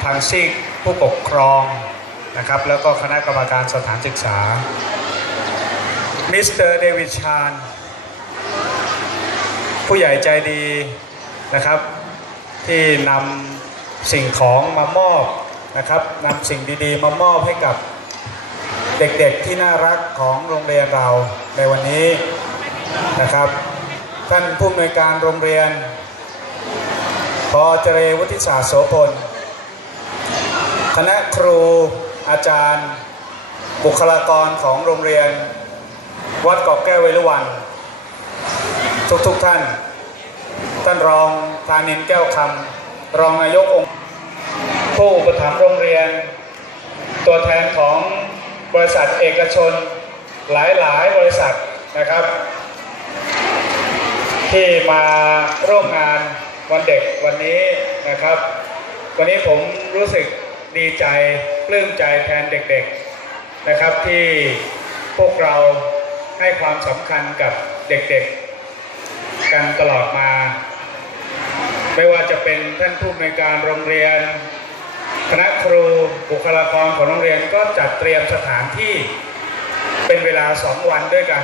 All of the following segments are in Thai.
ทางซีกผู้ปกครองนะครับแล้วก็คณะกรรมการสถานศึกษา มิสเตอร์เดวิดชานผู้ใหญ่ใจดีนะครับ ที่นำสิ่งของมามอบนะครับนำสิ่งดีๆ มามอบให้กับเด็กๆที่น่ารักของโรงเรียนเราในวันนี้นะครับ ท่านผู้อำนวยการโรงเรียนพอเจเรวุฒิศาสตร์โสพล คณะครูอาจารย์ บุคลากรของโรงเรียน วัดเกาะแก้วเวรุวัน ทุกๆทท่าน ท่านรองธานินแก้วคำรองนายกองค์ ผู้อุปถัมภ์โรงเรียน ตัวแทนของบริษัทเอกชนหลายๆ บริษัทนะครับ ที่มาร่วมงานวันเด็กวันนี้นะครับ วันนี้ผมรู้สึก ดีใจปลื้มใจแทนเด็กๆนะครับที่พวกเราให้ความสำคัญกับเด็กๆ กันตลอดมา ไม่ว่าจะเป็นท่านผู้อำนวยการโรงเรียน คณะครูบุคลากรของโรงเรียนก็จัดเตรียมสถานที่เป็นเวลาสองวันด้วยกัน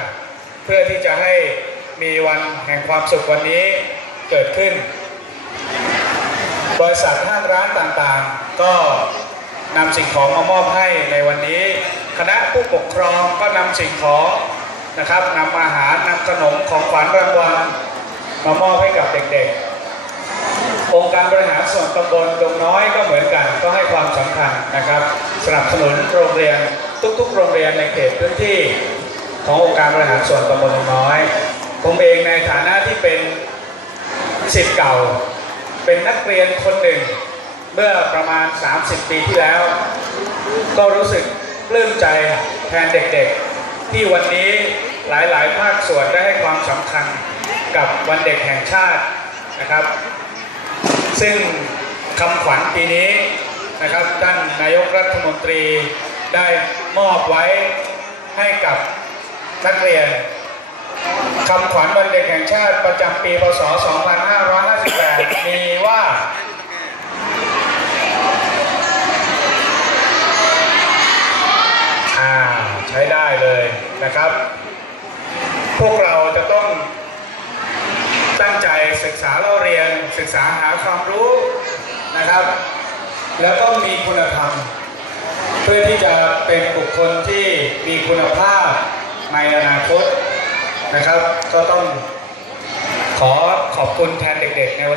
เพื่อที่จะให้มีวันแห่งความสุขวันนี้เกิดขึ้น บริษัทห้างร้านต่างๆ ก็นำสิ่งของมามอบให้ในวันนี้ คณะผู้ปกครองก็นำสิ่งของนะครับนำอาหารนำขนมของขวัญรางวัลมามอบให้กับเด็กๆ องค์การบริหารส่วนตำบลดงน้อยก็เหมือนกันก็ให้ความสำคัญนะครับ สนับสนุนโรงเรียนทุกๆ โรงเรียนในเขตพื้นที่ขององค์การบริหารส่วนตำบลดงน้อยผมเองในฐานะที่เป็นศิษย์เก่า เป็นนักเรียนคนหนึ่ง เมื่อประมาณ 30 ปีที่แล้ว ก็รู้สึกปลื้มใจแทนเด็กๆ ที่วันนี้หลายๆ ภาคส่วนได้ให้ความสำคัญกับวันเด็กแห่งชาตินะครับ ซึ่งคำขวัญปีนี้นะครับท่านนายกรัฐมนตรีได้มอบไว้ให้กับนักเรียน คำขวัญวันเด็กแห่งชาติประจำปีพศ 2558 มีว่าอ่าใช้ได้เลยนะครับ พวกเราจะต้องตั้งใจศึกษาเราเรียนศึกษาหาความรู้นะครับ แล้วก็มีคุณธรรม เพื่อที่จะเป็นบุคคลที่มีคุณภาพในอนาคต นะครับ ก็ต้องขอขอบคุณแทนเด็กๆในวัน